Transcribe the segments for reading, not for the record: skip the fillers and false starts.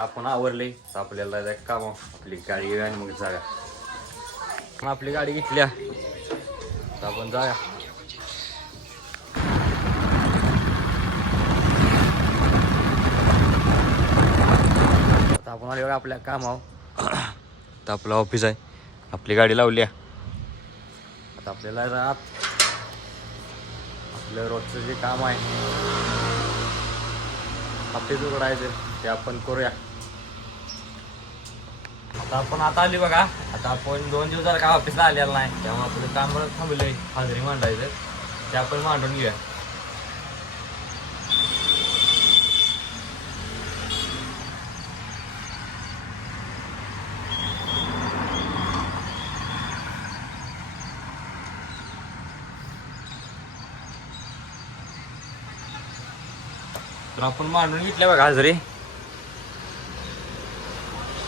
आपण आवरले आपल्याला जायचं काम आपली गाडी घेऊया आणि मग जाऊया. आपली गाडी घेतल्या तर आपण जाऊया. आता आपण आल्यावर आपल्या कामावर तर आपलं ऑफिस आहे, आपली गाडी लावली आहे. आता आपल्याला आत आपलं रोजचं जे काम आहे ऑफिस उघडायचं ते आपण करूया. आता आपण आता आली बघा. आता आपण 2 दिवस झाला काय ऑफिसला आलेला नाही, त्यामुळे आपलं काम थांबलंय. हाजरी मांडायचं ते आपण मांडून घेऊया. तर आपण मांडून घेतल्या बघा हाजरी.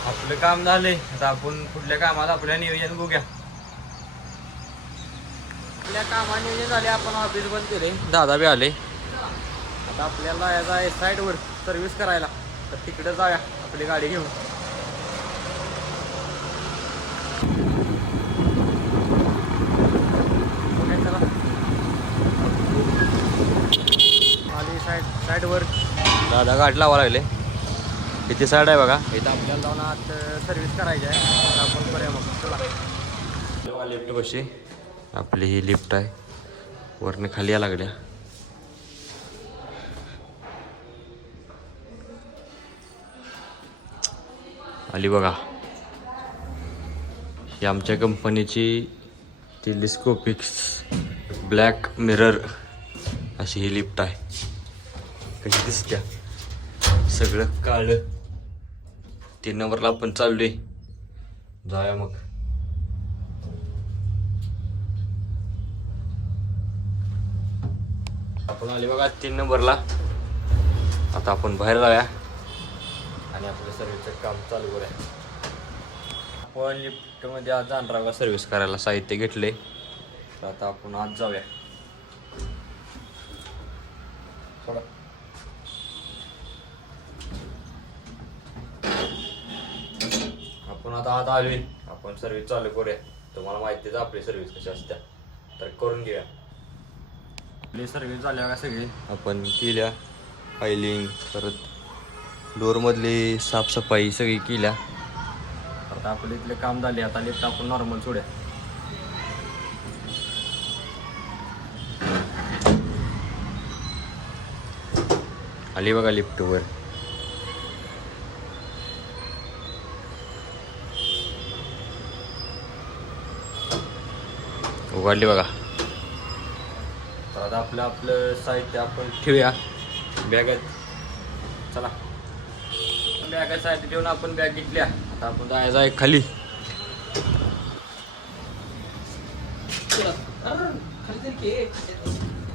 आपलं काम झालंय. आता आपण कुठल्या कामात आपल्या नियोजन बघूया. आपल्या कामा नियोजन झाले. आपण ऑफिस बंद केले, दादा बी आले. आता आपल्याला याचा आहे साईडवर सर्व्हिस करायला, तर तिकडे जाऊया आपली गाडी घेऊन. आली साईडवर दादा गाडी लावा लागले. इथे साईड आहे बघा, इथं आपल्याला जाऊन आत सर्व्हिस करायची आहे. तर आपण करूया मग. चला लिफ्ट बशी. आपली ही लिफ्ट आहे, वरनं खाली या लागल्या. आली बघा. ही आमच्या कंपनीची टेलिस्कोपिक्स ब्लॅक मिरर अशी ही लिफ्ट आहे. कशी दिसत्या, सगळं काळं. 3 नंबरला आपण चाललोय, जाऊया मग. आपण आले बघा 3 नंबरला. आता आपण बाहेर जाऊया आणि आपलं सर्व्हिसचं काम चालू करूया. आपण लिफ्टमध्ये आज जाणार आहोत सर्व्हिस करायला. साहित्य घेतले, तर आता आपण आज जाऊया. चला. आपण आता आत आलोय, आपण सर्व्हिस चालू करूया. तुम्हाला माहितीच आपली सर्व्हिस कशी असते, तर करून घेऊया. आपली सर्व्हिस झाल्या का सगळी आपण केल्या. फायलिंग, परत डोअरमधली साफसफाई सगळी केल्या. आता आपलं इथले काम झाले. आता लिफ्ट आपण नॉर्मल सोडूया. आली बघा लिफ्टवर. उघडली बघा. तर आता आपलं साहित्य आपण ठेवूया बॅगेत. चला, बॅगेत साहित्य ठेवून आपण बॅग घेतल्या. आता आपण जायचं आहे खाली.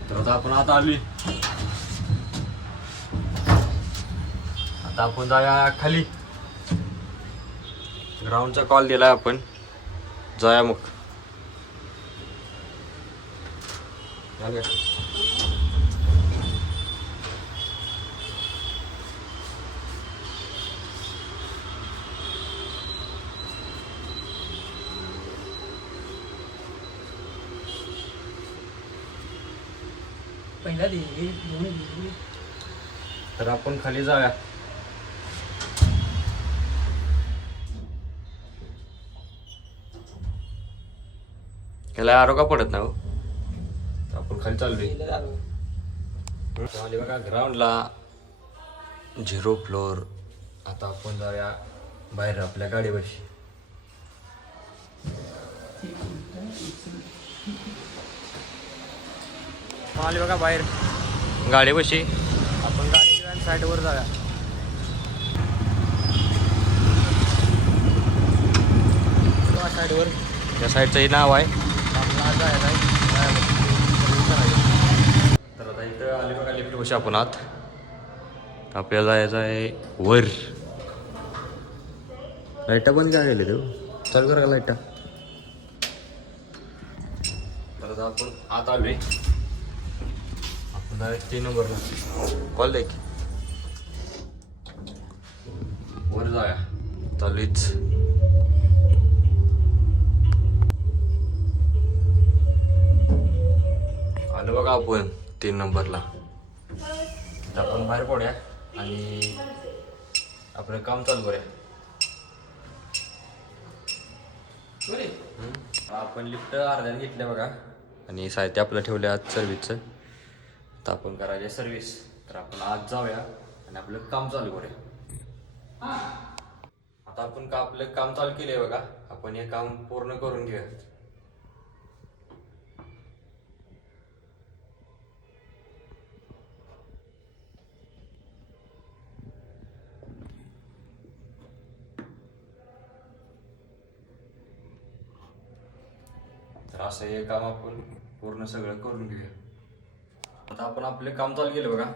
तर आता आपण आता आली. आता आपण जाऊया खाली. ग्राउंडचा कॉल दिलाय आपण, जाऊया मग. पहिला दे. तर आपण खाली जाऊया. त्याला आरोग्य पडत ना हो. आपण खाली चाललोय. आली बघा ग्राउंडला, 0 फ्लोअर. आता आपण जाऊया बाहेर आपल्या गाडीपाशी. आली बघा बाहेर गाडीपाशी. आपण गाडी घेऊन साईडवर जाऊया. साईडवर त्या साईडचंही नाव आहे. आपल्याला जायचं आहे. तर आता इथं आली बघा लिफ्ट बशी आपण आत. आपल्याला जायचं आहे वर. लाईटा बंद काय गेले तू, चालू करा लाईटा. तर आता आपण आत आलोय. आपण 3 नंबरला कॉल द्या की. चालूच. आलो बघा आपण 3 नंबरला. आता आपण बाहेर पडूया आणि आपलं काम चालू करूया. आपण लिफ्ट अर्ध्याने घेतल्या बघा आणि साहित्य आपलं ठेवलं आज सर्व्हिसचं. तर आपण करायचे सर्व्हिस. तर आपण आज जाऊया आणि आपलं काम चालू करूया. आता आपण आपलं काम चालू केलंय बघा. आपण हे काम पूर्ण करून घेऊया. तर असं हे काम आपण पूर्ण सगळं करून घेऊया. आता आपण आपले काम चालू केलं बघा.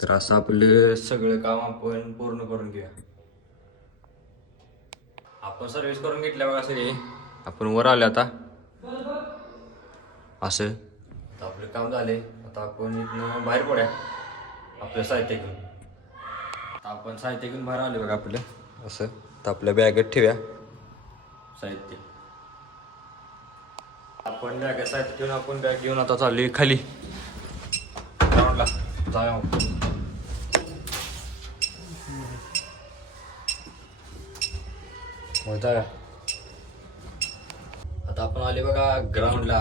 तर असं आपलं सगळं काम आपण पूर्ण करून घेऊया. आपण सर्व्हिस करून घेतल्या बघा सगळे. आपण वर आले आता असं. आता आपलं काम झाले. आता आपण इथनं बाहेर पडूया आपलं साहित्य घेऊन. आता आपण साहित्य घेऊन बाहेर आले बघा आपलं असं. तर आपल्या बॅगेत ठेवूया साहित्य. आपण बॅगेत साहित्य ठेवून आपण बॅग घेऊन आता चालली खाली ग्राउंडला जाऊया. जाऊया. आता आपण आले बघा ग्राउंडला.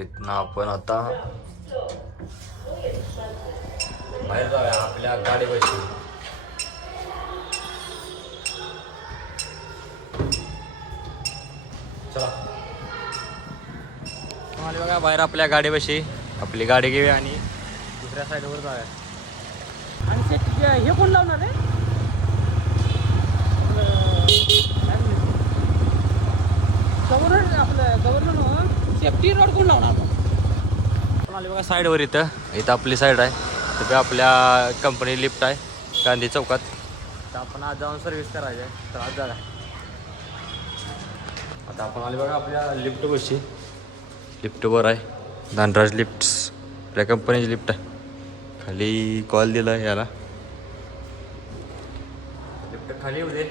इथनं आपण आता बाहेर जाऊया आपल्या गाडीपाशी. चला आले बघा बाहेर आपल्या गाडीपाशी. आपली गाडी घेऊया आणि दुसऱ्या साईडवर जाऊया. आणि हे कोण लावणार आहे? गव्हर्नर सेफ्टी रोड कोण लावणार? आपण आले बघा साईडवर. इथं आपली साईड आहे. तिथे आपल्या कंपनी लिफ्ट आहे गांधी चौकात. तर आपण आज जाऊन सर्व्हिस करायची आहे. तर आज झाला. आता आपण आले बघा आपल्या लिफ्ट बशी. लिफ्टवर आहे धनराज लिफ्ट्स. आपल्या कंपनीची लिफ्ट आहे. खाली कॉल दिला आहे याला. लिफ्ट खाली येऊ दे.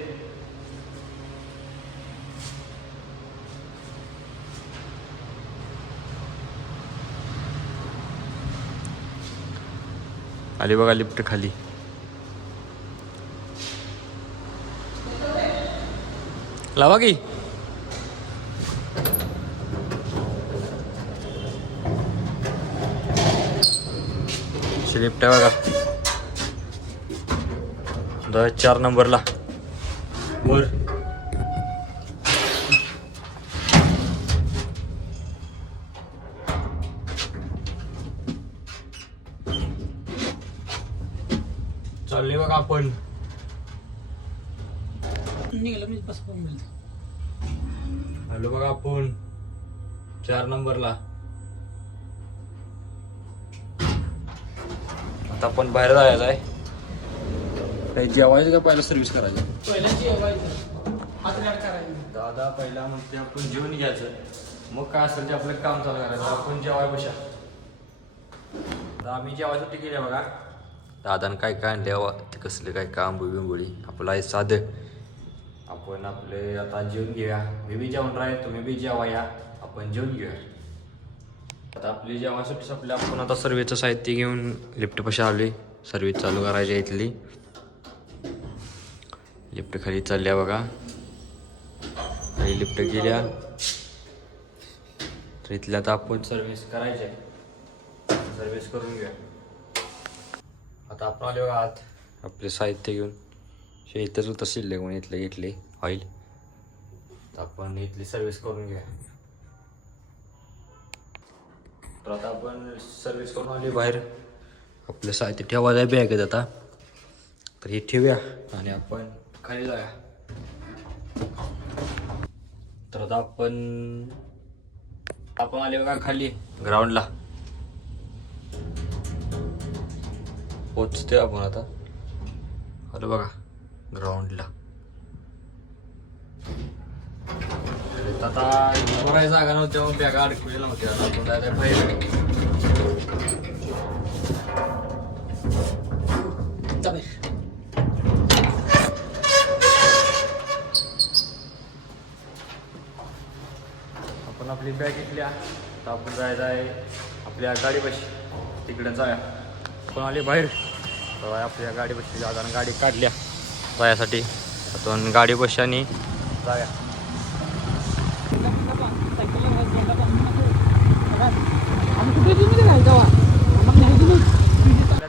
आली बघा लिफ्ट खाली. लावा की लिफ्ट आहे बघा 4 नंबरला वर. चालले बघा आपण. निघालं मी बस पाहून मिळतं. आलो बघा आपण 4 नंबरला. आता आपण बाहेर जायचं आहे. काही जेवायचं का पहिला सर्व्हिस करायची? पहिला जेवायचं, हात गाड करायचं. दादा पहिला मग ते आपण जेवण घ्यायचं. मग काय असेल ते आपलं काम चालू करायचं. आपण जेवाय बशा. आता आम्ही जेवायसाठी गेले बघा. दादानं काय काय आणले ते कसले काय काम बिंबोळी. आपलं आहे साधं. आपण आपले आता जेवून घेऊया. मी बी जेवण राहील, तुम्ही बी जेवा या. आपण जेवून घेऊया. आता आपली जेवायसाठी आपल्या आपण आता सर्व्हिसचं साहित्य घेऊन लिफ्टपाशी आली. सर्व्हिस चालू करायची आहे इथली. लिफ्ट खाली चालल्या बघा. खाली लिफ्ट गेल्या. तर इथल्या आता आपण सर्व्हिस करायची आहे. सर्व्हिस करून घेऊया. आता आपण आले बघा आत आपले साहित्य घेऊन. इथंच होतं शिल्लक म्हणून इथलं घेतले ऑइल. तर आपण इथली सर्व्हिस करून घेऊया. तर आता आपण सर्व्हिस करून आली बाहेर. आपलं साहित्य ठेवायचं आहे बॅगेत आता. तर हे ठेवूया आणि आपण खाली जाऊया. तर आता आपण आले बघा खाली ग्राउंडला. पोचते आपण आता. आलो बघा ग्राउंडला. आता बघायची जागा नव्हती. बॅगा अडकलेल्या नव्हत्या. आता आपण जायचं बाहेर. बॅग घेतल्या तर आपण जायचं आहे आपल्या गाडीपाशी, तिकडे जाऊया. आपण आले बाहेर तर आपल्या गाडीपाशी जाताना गाडी काढल्या जायसाठी, आपण गाडीपाशी आणि जाऊया.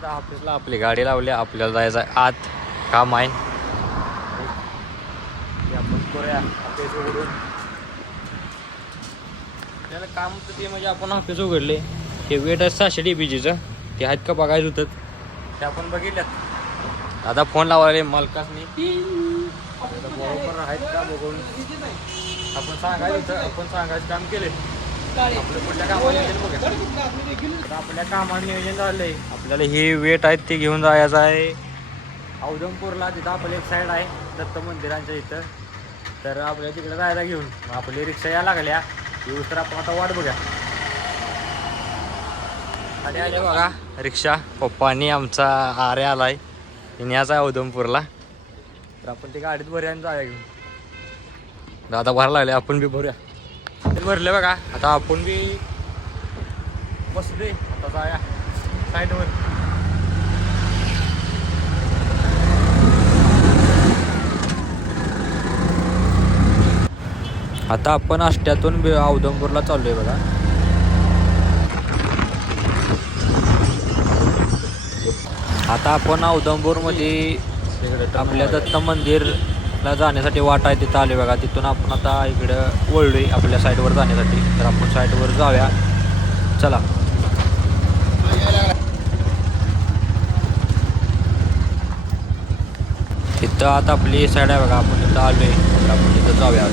ऑफिसला आपली गाडी लावली, आपल्याला जायचं आहे आत, काम आहे आपण करूया ऑफिस उघडून. आपल्याला काम होतं ते म्हणजे आपण ऑफिस उघडले, ते वेट आहे 600 DBGचं, ते आहेत का बघायचं होतं, ते आपण बघितल्यात. आता फोन लावायला मालकाच मी, बरोबर आहेत का बघून आपण सांगायचं होतं, आपण सांगायचं काम केले. आपल्या कुठल्या कामाला नियोजन बघा, आपल्या कामाला नियोजन झालंय. आपल्याला हे वेट आहेत ते घेऊन जायचं आहे औदमपूरला. तिथं आपलं एक साईड आहे दत्त मंदिरांच्या इथं, तर आपल्याला तिकडे जायला घेऊन आपली रिक्षा या लागल्या येऊ, तर आपण आता वाट बघा. आणि आले बघा रिक्षा, पप्पानी आमचा आरे आलाय, न्यायचा आहे औदमपूरला, तर आपण ते गाडीत भरूया आणि जाऊया घेऊन. दादा भरायला लागले, आपण बी भरूया. ते भरले बघा, आता आपण बी बसले, आता जाऊया साईडवर. आता आपण आष्ट्यातून औदमपूरला चाललोय बघा. आता आपण औदमपूरमध्ये आपल्या दत्त मंदिरला जाण्यासाठी वाट आहे, तिथं आले बघा. तिथून आपण आता इकडं वळलोय आपल्या साईडवर जाण्यासाठी, तर आपण साईडवर जाऊया, चला. तिथं आता आपली साईड आहे बघा, आपण तिथं आलोय, तर आपण तिथं जाऊया.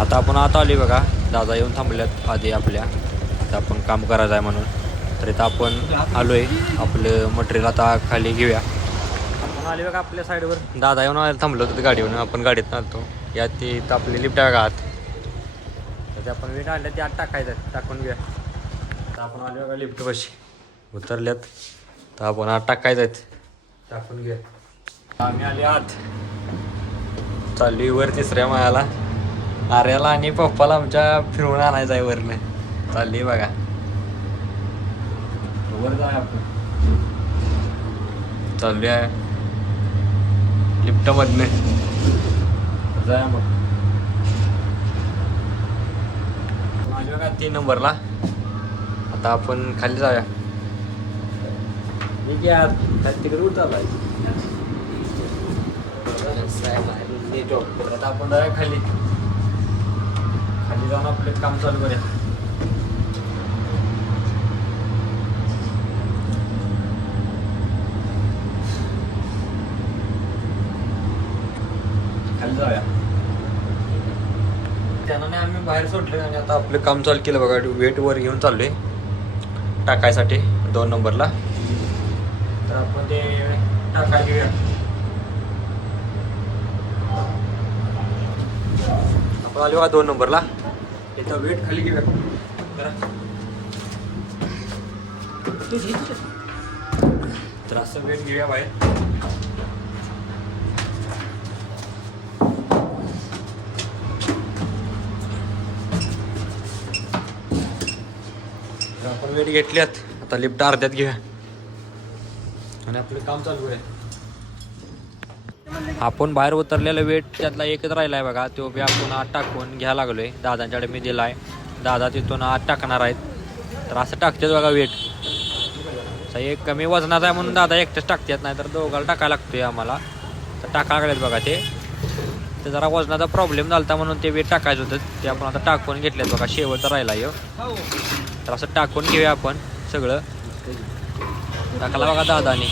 आता आपण आता आली बघा, दादा येऊन थांबल्यात आधी आपल्या, आता आपण काम करायचं आहे म्हणून, तर इथं आपण आलोय. आपलं मटेरियल आता खाली घेऊया. आपण आले बघा आपल्या साईडवर, दादा येऊन थांबलो होतं गाडीवरून, आपण गाडीत आलतो. यात ती इथं आपली लिफ्ट आहे बघा आत, तर ते आपण वेट आणल्या ते आत टाकायचं, टाकून घेऊया. तर आपण आले बघा लिफ्ट बशी उतरल्यात, तर आपण आत टाकायचं आहेत, टाकून घेऊया. आम्ही आले आत, चालली वर 3ऱ्या माळ्याला. आर्याला आणि पप्पाला आमच्या फिरवून आणायचं आहे वरनं, चालली बघा. वर जाऊया आपण, चालली आहे लिफ्टमधनं, जाऊया मग. आली बघा 3 नंबरला, आता आपण खाली जाऊया. ठीक आहे, तिकडे उतरला आता आपण जाऊया खाली. खाली जाऊन आपलं काम चालू करूया. खाली जाऊया. त्याने आम्ही बाहेर सोडले आणि आता आपलं काम चालू केलं बघा. वेट वर घेऊन चाललोय टाकायसाठी 2 नंबरला, तर आपण ते टाकायला घेऊया. आपण आलो बघा 2 नंबरला, इथं वेट खाली घेऊया. तर असं वेट घेऊया बाहेर. आपण वेट घेतल्यात, आता लिफ्ट अर्ध्यात घेऊया आणि आपलं काम चालू आहे. आपण बाहेर उतरलेला वेट त्यातला एकच राहिला आहे बघा, तो बी आपण आत टाकून घ्यायला लागलोय. दादांच्याकडे मी दिला आहे, दादा तिथून आत टाकणार आहेत. तर असं टाकतात बघा वेट. एक कमी वजनाचा आहे म्हणून दादा एकटेच टाकतात, नाही तर दोघाला टाकायला लागतोय आम्हाला. तर टाकायला लागलेत बघा ते. तर जरा वजनाचा प्रॉब्लेम झाला होता म्हणून ते वेट टाकायचं होतं, ते आपण आता टाकून घेतलेत बघा. शेवटचा राहिला आहे. तर असं टाकून घेऊया आपण सगळं. टाकला बघा दादाने.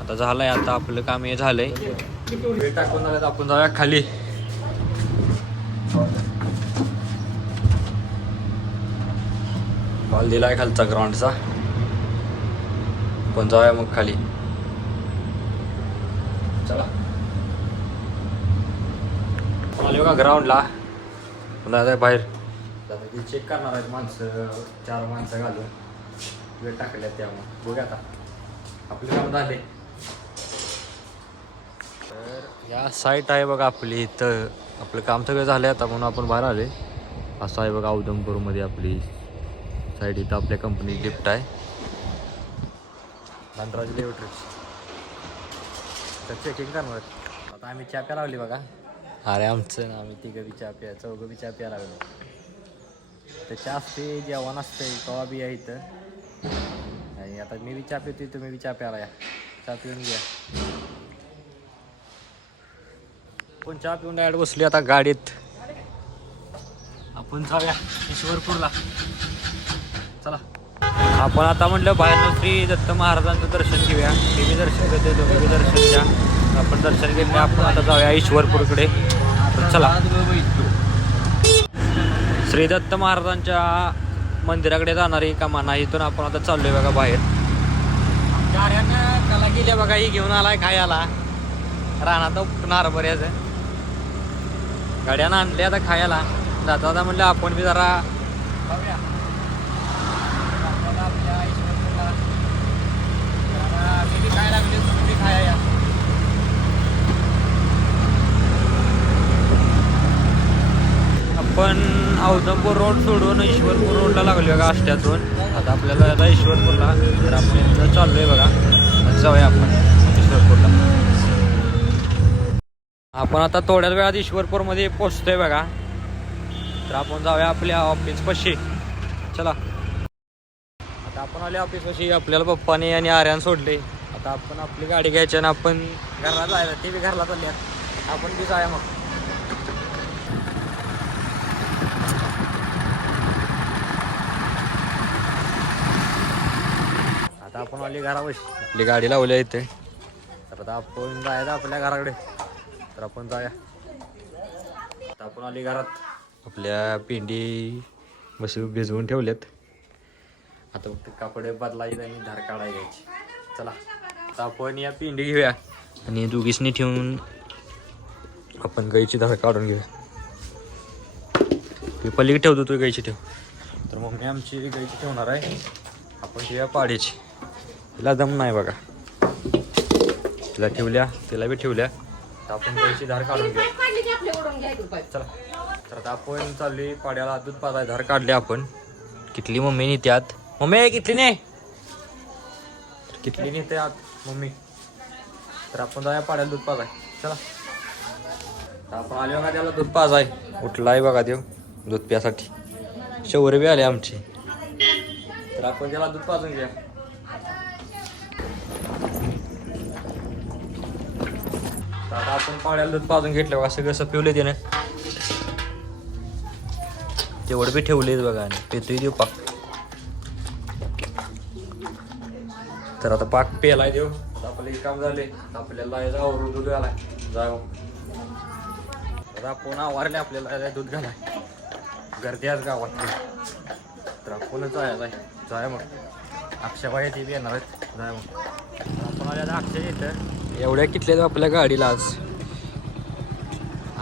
आता झालंय, आता आपलं काम हे झालंय. वेट टाकून झालं, आपण जाऊया खाली. बॉल दिलाय खालचा ग्राउंडचा, पण जाऊया मग खाली. चला आले बघा ग्राउंडला. दादा बाहेर, दादा ती चेक करणार आहेत माणसं, 4 माणसं घालून वेट टाकल्यात, त्यामुळे बघूया आता आपले काम झाले. तर या साईट आहे बघा आपली इथं आपलं काम सगळं झालं आता म्हणून आपण बाहेर आले. असं आहे बघा उधमपूरमध्ये आपली साईड. इथं आपल्या कंपनी लिफ्ट आहे. धनराज इलेक्ट्रिक्स तर चेकिंग करणार. आता आम्ही चहा प्या लावली बघा. अरे आमचं ना, आम्ही तिघं बी चहा प्या, चौघं बी चहा प्या लागलो. तर चहा असते, जेवण असते, कवा बी आहे इथं. आणि आता मी बी चहा पितोय, तुम्ही बी चहा प्याला या. चहा पिऊन घ्या. पण चहा पिऊन डायरेक्ट बसली आता गाडीत. आपण जाऊया ईश्वरपूरला. चला. आपण आता म्हटलं बाहेर श्री दत्त महाराजांचं दर्शन घेऊया. मी बी दर्शन घेते, तुम्ही बी दर्शन घ्या. आपण दर्शन घेतले, आपण आता जाऊया ईश्वरपूरकडे. चला. श्री दत्त महाराजांच्या मंदिराकडे जाणारी कमान आहे. इथून आपण आता चाललोय बघा बाहेर. गाड्यानं त्याला गेल्या बघा. ही घेऊन आलाय खायला. रानात उपटणार बऱ्याच गाड्यानं आणले आता खायला. जाता आता म्हटलं आपण बी जरा बघूया आपल्या ईश्वरपूरला. मी बी खायला लागले, तुम्ही बी खाया या. आपण औदमपूर रोड सोडून ईश्वरपूर रोडला लागलो बघा आष्ट्यातून. आता आपल्याला आता ईश्वरपूरला तर आपण इथं चाललोय बघा. जाऊया आपण ईश्वरपूरला. आपण आता थोड्याच वेळात ईश्वरपूरमध्ये पोहोचतोय बघा. तर आपण जाऊया आपल्या ऑफिसपाशी. चला. आता आपण आले ऑफिसपाशी. आपल्याला पप्पाने आणि आर्यान सोडले. आता आपण आपली गाडी घ्यायची आणि आपण घरला जायला. ते बी घरला चालले. आपण बी जाऊया मग. आता आपण आली घरापाशी. आपली गाडी लावली इथे. तर आता आपण जायचं आपल्या घराकडे. तर आपण जाऊया. आता आपण आली घरात. आपल्या पिंडी बशी भिजवून ठेवल्यात. आता फक्त कापडे बदलायचे आणि धार काढायला घ्यायची. चला. आता आपण या पिंडी घेऊया आणि दोघीसनी ठेवून आपण गाईची धार काढून घेऊया. ती पलीकडे ठेवतो, तू गाईची ठेव. तर मग मी आमची गाईची ठेवणार आहे. आपण ठेवूया पाड्याची. तिला दम नाही बघा. तिला ठेवल्या, तिला बी ठेवल्या. तर आपण गाईची धार काढून घेऊया. चला. तर आता आपण चालली पाड्याला दूध पाजाय. धार काढले आपण. किटली मम्मी नेते आत. मम्मी किटली ने. किटली नेते आत मम्मी. तर आपण जाऊया पाड्याला दूध पाजाय. चला. तर आपण आले बघा त्याला दूध पाजाय. उठलाय बघा देव दूध प्यासाठी. शौर्य बी आले आमची. तर आपण त्याला दूध पाजून घ्या. आता आपण पाड्याला दूध पाजून घेतलं बघा. सगळं पिवले त्याने. तेवढं बी ठेवलेच बघा. आणि पेतोय देव पाक. तर आता पाक पेलाय देव. आपलं हे काम झाले. आपल्याला आवरून दूध घालाय. जाऊ. आता आपण आवारले. आपल्याला दूध घालाय. गर्दी आज गावात. तर आपणच जायला जाय मग. अक्षयबाई ते बी येणार आहेत. जाय मग. आपण आल्या अक्षय येतं. एवढ्या किटल्या आपल्या गाडीला आज.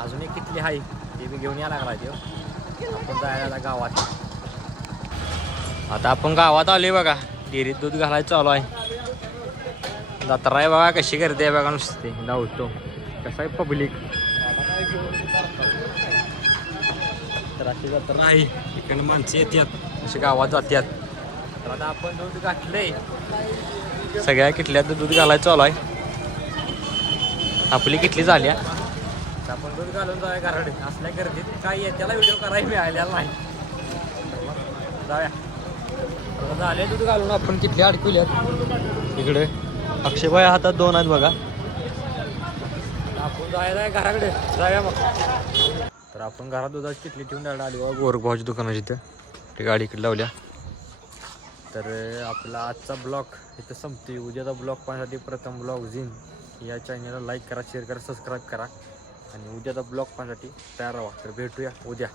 अजून एक किटली आहे. ते बी घेऊन यायला लागला देव. आपण जायला गावात. आता आपण गावात आलोय बघा. डेअरीत दूध घालायचं चालू आहे. जत्रा आहे बघा. कशी गर्दी आहे बघा नुसते. धावतो कसं आहे पब्लिक. तर अशी जत्रा आहे. इकडे माणसं येतात अशी गावात जातात. तर आता आपण दूध घातलंय. सगळ्या किटल्यात दूध घालायचं चालू आहे. आपली किटली झाली. आपण दूध घालून जाऊया घराकडे. असल्या गर्दीत काही त्याला व्हिडिओ करायला मिळालेला नाही. जाऊया. झाले दूध घालून आपण किटली अडकवल्यात. इकडे अक्षयबाई हातात 2 आहेत बघा. आपण जायला घराकडे. जाऊया मग. तर आपण घरात दुधाची किटली ठेवून द्यायला आली बघा. गोरखभाऊच्या दुकानाची इथं. ते गाडी इकडे लावल्या. तर आपला आजचा ब्लॉग इथं संपते. उद्याचा ब्लॉग पाहण्यासाठी प्रथम ब्लॉग झीन या चॅनलला लाईक करा, शेअर करा, सबस्क्राईब करा. आणि उद्याचा ब्लॉग पाहण्यासाठी तयार राहा. तर भेटूया उद्या.